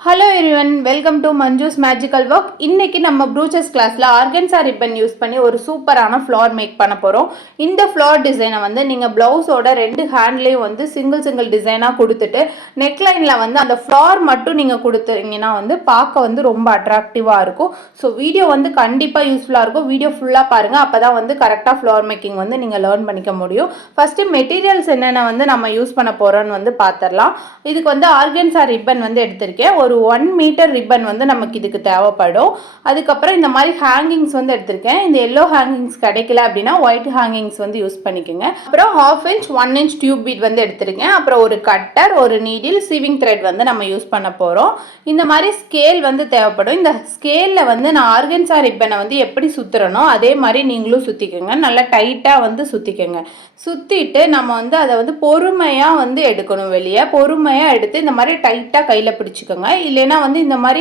Hello everyone, welcome to Manju's magical work. இன்னைக்கு நம்ம ப்ரூச்சஸ் கிளாஸில் ஆர்கன்சா ரிப்பன் யூஸ் பண்ணி ஒரு சூப்பரான ஃப்ளார் மேக் பண்ண போகிறோம். இந்த ஃப்ளார் டிசைனை வந்து நீங்கள் ப்ளவுஸோட ரெண்டு ஹேண்ட்லேயும் வந்து சிங்கிள் டிசைனாக கொடுத்துட்டு நெக்லைனில் வந்து அந்த ஃப்ளார் மட்டும் நீங்கள் கொடுத்துருங்கன்னா வந்து பார்க்க வந்து ரொம்ப அட்ராக்டிவாக இருக்கும். ஸோ வீடியோ வந்து கண்டிப்பாக யூஸ்ஃபுல்லாக இருக்கும். வீடியோ ஃபுல்லாக பாருங்கள், அப்போ தான் வந்து கரெக்டாக ஃப்ளார் மேக்கிங் வந்து நீங்கள் லேர்ன் பண்ணிக்க முடியும். ஃபஸ்ட்டு மெட்டீரியல்ஸ் என்னென்ன வந்து நம்ம யூஸ் பண்ண போகிறோன்னு வந்து பார்த்துடலாம். இதுக்கு வந்து ஆர்கன்சா ரிப்பன் வந்து எடுத்திருக்கேன். ஒரு 1 மீட்டர் ரிப்பன் வந்து நமக்கு இதுக்கு தேவைப்படும். அதுக்கப்புறம் இந்த மாதிரி ஹேங்கிங்ஸ் வந்து எடுத்திருக்கேன். இந்த எல்லோ ஹேங்கிங்ஸ் கிடைக்கல அப்படின்னா ஒயிட் ஹேங்கிங்ஸ் வந்து யூஸ் பண்ணிக்கோங்க. அப்புறம் 1/2 inch 1 inch டியூப் பீட் வந்து எடுத்திருக்கேன். அப்புறம் ஒரு கட்டர், ஒரு நீடில், சீவிங் த்ரெட் வந்து நம்ம யூஸ் பண்ண போகிறோம். இந்த மாதிரி ஸ்கேல் வந்து தேவைப்படும். இந்த ஸ்கேலில் வந்து நான் ஆர்கன்சா ரிப்பனை வந்து எப்படி சுற்றுறனோ அதே மாதிரி நீங்களும் சுற்றிக்கோங்க. நல்லா டைட்டாக வந்து சுற்றிக்கோங்க. சுற்றிட்டு நம்ம வந்து அதை வந்து பொறுமையாக வந்து எடுக்கணும். வெளியே பொறுமையாக எடுத்து இந்த மாதிரி டைட்டாக கையில் பிடிச்சிக்கோங்க. இல்லைன்னா வந்து இந்த மாதிரி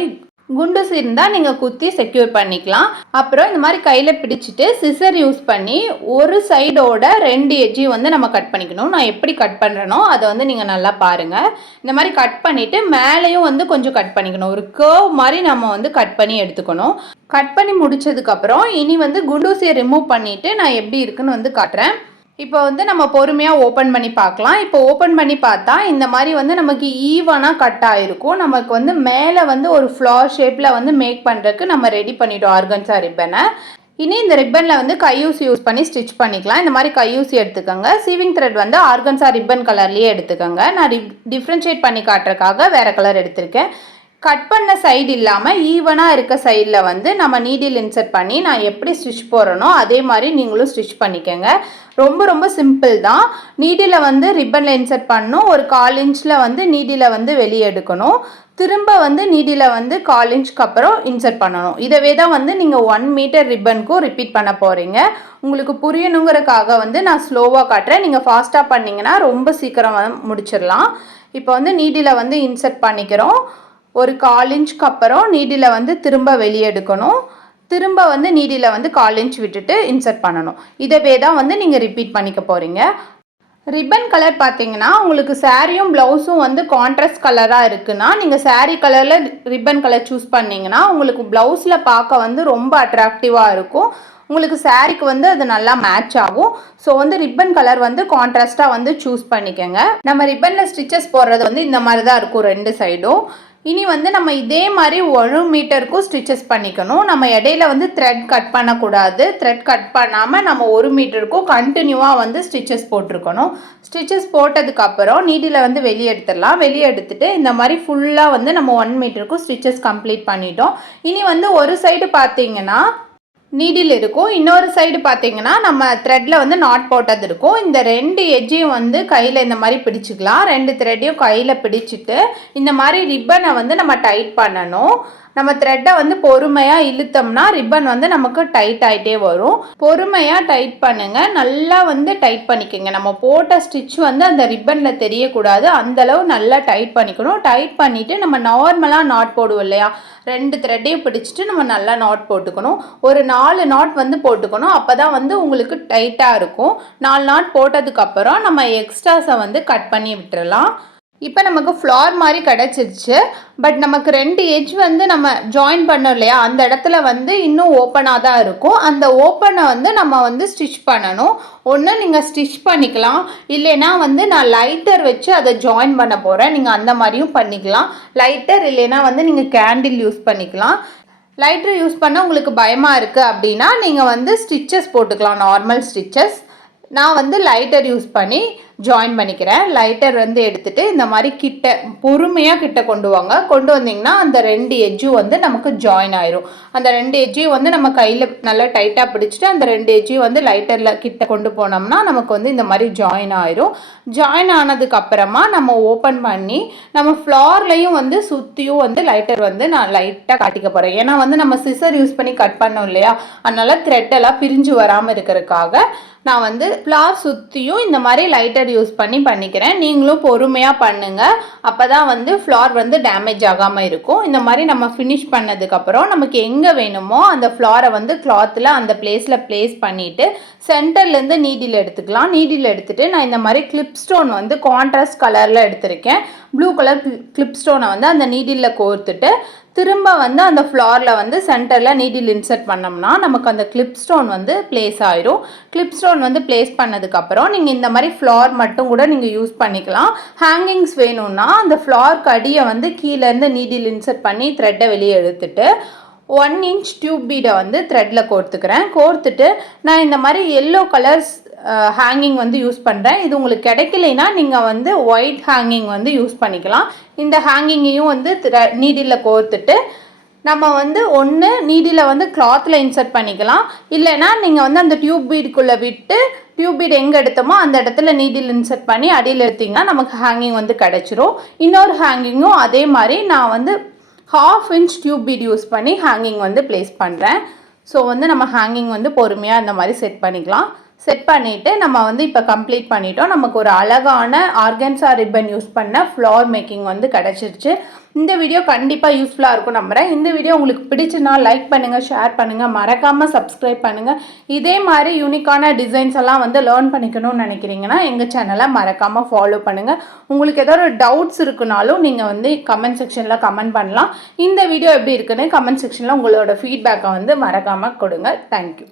குண்டூசி இருந்தால் நீங்கள் குத்தி செக்யூர் பண்ணிக்கலாம். அப்புறம் இந்த மாதிரி கையில் பிடிச்சிட்டு சிசர் யூஸ் பண்ணி ஒரு சைடோட 2 எட்ஜையும் வந்து நம்ம கட் பண்ணிக்கணும். நான் எப்படி கட் பண்ணுறேனோ அதை வந்து நீங்கள் நல்லா பாருங்கள். இந்த மாதிரி கட் பண்ணிவிட்டு மேலேயும் வந்து கொஞ்சம் கட் பண்ணிக்கணும். ஒரு கர்வ் மாதிரி நம்ம வந்து கட் பண்ணி எடுத்துக்கணும். கட் பண்ணி முடிச்சதுக்கப்புறம் இனி வந்து குண்டூசியை ரிமூவ் பண்ணிவிட்டு நான் எப்படி இருக்குன்னு வந்து காட்டுறேன். இப்போ வந்து நம்ம பொறுமையாக ஓப்பன் பண்ணி பார்க்கலாம். இப்போ ஓப்பன் பண்ணி பார்த்தா இந்த மாதிரி வந்து நமக்கு ஈவனாக கட் ஆகிருக்கும். நமக்கு வந்து மேலே வந்து ஒரு ஃப்ளார் ஷேப்பில் வந்து மேக் பண்ணுறதுக்கு நம்ம ரெடி பண்ணிட்டோம் ஆர்கன்சா ரிப்பனை. இனி இந்த ரிப்பனில் வந்து கையூசி யூஸ் பண்ணி ஸ்டிச் பண்ணிக்கலாம். இந்த மாதிரி கையூசி எடுத்துக்கோங்க. சீவிங் த்ரெட் வந்து ஆர்கன்சா ரிப்பன் கலர்லேயே எடுத்துக்கோங்க. நான் டிஃப்ரென்ஷியேட் பண்ணி காட்டுறதுக்காக வேறு கலர் எடுத்திருக்கேன். கட் பண்ண சைடு இல்லாமல் ஈவனாக இருக்க சைடில் வந்து நம்ம நீடில் இன்சர்ட் பண்ணி நான் எப்படி ஸ்டிச் போடுறனோ அதே மாதிரி நீங்களும் ஸ்டிச் பண்ணிக்கோங்க. ரொம்ப சிம்பிள் தான். நீடில் வந்து ரிப்பனில் இன்சர்ட் பண்ணணும். ஒரு 1/4 inchல வந்து நீடில் வந்து வெளியே எடுக்கணும். திரும்ப வந்து நீடில் வந்து 1/4 inchக்கு அப்புறம் இன்சர்ட் பண்ணணும். இதவே தான் வந்து நீங்கள் 1 மீட்டர் ரிப்பனுக்கும் ரிப்பீட் பண்ண போகிறீங்க. உங்களுக்கு புரியணுங்கிறதுக்காக வந்து நான் ஸ்லோவாக காட்டுறேன். நீங்கள் ஃபாஸ்ட்டாக பண்ணிங்கன்னா ரொம்ப சீக்கிரம் முடிச்சிடலாம். இப்போ வந்து நீடில் வந்து இன்சர்ட் பண்ணிக்கிறோம். ஒரு 1/4 inchக்கு அப்புறம் நீடில் வந்து திரும்ப வெளியே எடுக்கணும். திரும்ப வந்து நீடில் வந்து 1/4 inch விட்டுட்டு இன்சர்ட் பண்ணணும். இதவே தான் வந்து நீங்கள் ரிப்பீட் பண்ணிக்க போகிறீங்க. ரிப்பன் கலர் பார்த்தீங்கன்னா உங்களுக்கு சாரியும் ப்ளவுஸும் வந்து கான்ட்ராஸ்ட் கலராக இருக்குன்னா நீங்கள் சாரீ கலரில் ரிப்பன் கலர் சூஸ் பண்ணிங்கன்னா உங்களுக்கு ப்ளவுஸில் பார்க்க வந்து ரொம்ப அட்ராக்டிவாக இருக்கும். உங்களுக்கு சாரீக்கு வந்து அது நல்லா மேட்ச் ஆகும். ஸோ வந்து ரிப்பன் கலர் வந்து கான்ட்ராஸ்டாக வந்து சூஸ் பண்ணிக்கோங்க. நம்ம ரிப்பனில் ஸ்டிச்சஸ் போடுறது வந்து இந்த மாதிரி தான் இருக்கும் 2 சைடும். இனி வந்து நம்ம இதே மாதிரி 1 மீட்டருக்கும் ஸ்டிச்சஸ் பண்ணிக்கணும். நம்ம இடையில வந்து த்ரெட் கட் பண்ணக்கூடாது. த்ரெட் கட் பண்ணாமல் நம்ம 1 மீட்டருக்கும் கண்டினியூவாக வந்து ஸ்டிச்சஸ் போட்டிருக்கணும். ஸ்டிச்சஸ் போட்டதுக்கப்புறம் நீடில் வந்து வெளியே எடுத்துடலாம். வெளியே எடுத்துட்டு இந்த மாதிரி ஃபுல்லாக வந்து நம்ம 1 மீட்டருக்கும் ஸ்டிச்சஸ் கம்ப்ளீட் பண்ணிட்டோம். இனி வந்து ஒரு சைடு பார்த்தீங்கன்னா நீடில் இருக்கும், இன்னொரு சைடு பார்த்தீங்கன்னா நம்ம த்ரெட்டில் வந்து நாட் போட்டது இருக்கும். இந்த 2 எட்ஜையும் வந்து கையில் இந்த மாதிரி பிடிச்சிக்கலாம். 2 த்ரெட்டையும் கையில் பிடிச்சிட்டு இந்த மாதிரி ரிப்பனை வந்து நம்ம டைட் பண்ணணும். நம்ம த்ரெட்டை வந்து பொறுமையாக இழுத்தோம்னா ரிப்பன் வந்து நமக்கு டைட் ஆகிட்டே வரும். பொறுமையாக டைட் பண்ணுங்கள். நல்லா வந்து டைட் பண்ணிக்கோங்க. நம்ம போட்ட ஸ்டிச் வந்து அந்த ரிப்பனில் தெரியக்கூடாது. அந்தளவு நல்லா டைட் பண்ணிக்கணும். டைட் பண்ணிவிட்டு நம்ம நார்மலாக நாட் போடுவோம் இல்லையா, 2 த்ரெட்டையும் பிடிச்சிட்டு நம்ம நல்லா நாட் போட்டுக்கணும். ஒரு 4 நாட் வந்து போட்டுக்கணும். அப்போ தான் வந்து உங்களுக்கு டைட்டாக இருக்கும். 4 நாட் போட்டதுக்கப்புறம் நம்ம எக்ஸ்ட்ராஸை வந்து கட் பண்ணி விட்டுறலாம். இப்போ நமக்கு ஃப்ளார் மாதிரி கிடச்சிருச்சு. பட் நமக்கு 2 எட்ஜ் வந்து நம்ம ஜாயின் பண்ணோம் இல்லையா, அந்த இடத்துல வந்து இன்னும் ஓப்பனாக தான் இருக்கும். அந்த ஓப்பனை வந்து நம்ம வந்து ஸ்டிச் பண்ணணும். ஒன்று நீங்கள் ஸ்டிச் பண்ணிக்கலாம், இல்லைன்னா வந்து நான் லைட்டர் வச்சு அதை ஜாயின் பண்ண போகிறேன். நீங்கள் அந்த மாதிரியும் பண்ணிக்கலாம். லைட்டர் இல்லைன்னா வந்து நீங்கள் கேண்டில் யூஸ் பண்ணிக்கலாம். லைட்டர் யூஸ் பண்ண உங்களுக்கு பயமாக இருக்குது அப்படின்னா நீங்கள் வந்து ஸ்டிச்சஸ் போட்டுக்கலாம், நார்மல் ஸ்டிச்சஸ். நான் வந்து லைட்டர் யூஸ் பண்ணி ஜாயின் பண்ணிக்கிறேன். லைட்டர் வந்து எடுத்துகிட்டு இந்த மாதிரி பொறுமையாக கிட்ட கொண்டு வாங்க. கொண்டு வந்தீங்கன்னா அந்த 2 எட்ஜும் வந்து நமக்கு ஜாயின் ஆயிரும். அந்த 2 எட்ஜையும் வந்து நம்ம கையில் நல்லா டைட்டாக பிடிச்சிட்டு அந்த 2 எட்ஜையும் வந்து லைட்டரில் கிட்ட கொண்டு போனோம்னா நமக்கு வந்து இந்த மாதிரி ஜாயின் ஆயிரும். ஜாயின் ஆனதுக்கப்புறமா நம்ம ஓப்பன் பண்ணி நம்ம ஃப்ளார்லையும் வந்து சுற்றியும் வந்து லைட்டர் வந்து நான் லைட்டாக காட்டிக்க போகிறேன். ஏன்னா வந்து நம்ம சிசர் யூஸ் பண்ணி கட் பண்ணோம் இல்லையா, அதனால் த்ரெட்டெல்லாம் பிரிஞ்சு வராமல் இருக்கிறதுக்காக நான் வந்து ஃப்ளார் சுற்றியும் இந்த மாதிரி லைட்டர் மெத்தட் யூஸ் பண்ணி பண்ணிக்கிறேன். நீங்களும் பொறுமையாக பண்ணுங்கள். அப்போ தான் வந்து ஃப்ளார் வந்து டேமேஜ் ஆகாமல் இருக்கும். இந்த மாதிரி நம்ம ஃபினிஷ் பண்ணதுக்கப்புறம் நமக்கு எங்கே வேணுமோ அந்த ஃப்ளாரை வந்து கிளாத்தில் அந்த பிளேஸில் ப்ளேஸ் பண்ணிவிட்டு சென்டர்லேருந்து நீடில் எடுத்துக்கலாம். நீடில் எடுத்துகிட்டு நான் இந்த மாதிரி கிளிப் ஸ்டோன் வந்து கான்ட்ராஸ்ட் கலரில் எடுத்திருக்கேன். ப்ளூ கலர் கிளிப் ஸ்டோனை வந்து அந்த நீடிலில் கோர்த்துட்டு திரும்ப வந்து அந்த ஃப்ளாரில் வந்து சென்டரில் நீடில் இன்சர்ட் பண்ணோம்னா நமக்கு அந்த கிளிப் ஸ்டோன் வந்து பிளேஸ் ஆயிரும். கிளிப் ஸ்டோன் வந்து பிளேஸ் பண்ணதுக்கப்புறம் நீங்கள் இந்த மாதிரி ஃப்ளார் மட்டும் கூட நீங்கள் யூஸ் பண்ணிக்கலாம். ஹேங்கிங்ஸ் வேணும்னா அந்த ஃப்ளார்க்கு அடியை வந்து கீழேருந்து நீடில் இன்சர்ட் பண்ணி த்ரெட்டை வெளியே எடுத்துட்டு 1 inch டியூப் பீடை வந்து த்ரெட்டில் கோர்த்துக்கிறேன். கோர்த்துட்டு நான் இந்த மாதிரி எல்லோ கலர்ஸ் ஹேங்கிங் வந்து யூஸ் பண்ணுறேன். இது உங்களுக்கு கிடைக்கலைன்னா நீங்கள் வந்து ஒயிட் ஹேங்கிங் வந்து யூஸ் பண்ணிக்கலாம். இந்த ஹேங்கிங்கையும் வந்து நீடில் கோர்த்துட்டு நம்ம வந்து ஒன்று நீடில் வந்து கிளாத்தில் இன்சர்ட் பண்ணிக்கலாம். இல்லைன்னா நீங்கள் வந்து அந்த டியூப் பீடுக்குள்ளே விட்டு டியூப் பீட் எங்கே எடுத்தோமோ அந்த இடத்துல நீடில் இன்சர்ட் பண்ணி அடியில் எடுத்திங்கன்னா நமக்கு ஹேங்கிங் வந்து கிடச்சிரும். இன்னொரு ஹேங்கிங்கும் அதே மாதிரி நான் வந்து 1/2 inch டியூப் பீட் யூஸ் பண்ணி ஹேங்கிங் வந்து ப்ளேஸ் பண்ணுறேன். ஸோ வந்து நம்ம ஹேங்கிங் வந்து பொறுமையாக இந்த மாதிரி செட் பண்ணிக்கலாம். செட் பண்ணிவிட்டு நம்ம வந்து இப்போ கம்ப்ளீட் பண்ணிட்டோம். நமக்கு ஒரு அழகான ஆர்கன்ஸா ரிப்பன் யூஸ் பண்ண ஃப்ளார் மேக்கிங் வந்து கிடச்சிருச்சு. இந்த வீடியோ கண்டிப்பாக யூஸ்ஃபுல்லாக இருக்கும் நம்புகிறேன். இந்த வீடியோ உங்களுக்கு பிடிச்சுன்னா லைக் பண்ணுங்கள், ஷேர் பண்ணுங்கள், மறக்காமல் சப்ஸ்கிரைப் பண்ணுங்கள். இதே மாதிரி யூனிக்கான டிசைன்ஸ் எல்லாம் வந்து லேர்ன் பண்ணிக்கணும்னு நினைக்கிறீங்கன்னா எங்கள் சேனலை மறக்காமல் ஃபாலோ பண்ணுங்கள். உங்களுக்கு ஏதோ ஒரு டவுட்ஸ் இருக்குனாலும் நீங்கள் வந்து கமெண்ட் செக்ஷனில் கமெண்ட் பண்ணலாம். இந்த வீடியோ எப்படி இருக்குன்னு கமெண்ட் செக்ஷனில் உங்களோட ஃபீட்பேக்கை வந்து மறக்காமல் கொடுங்க. தேங்க்யூ.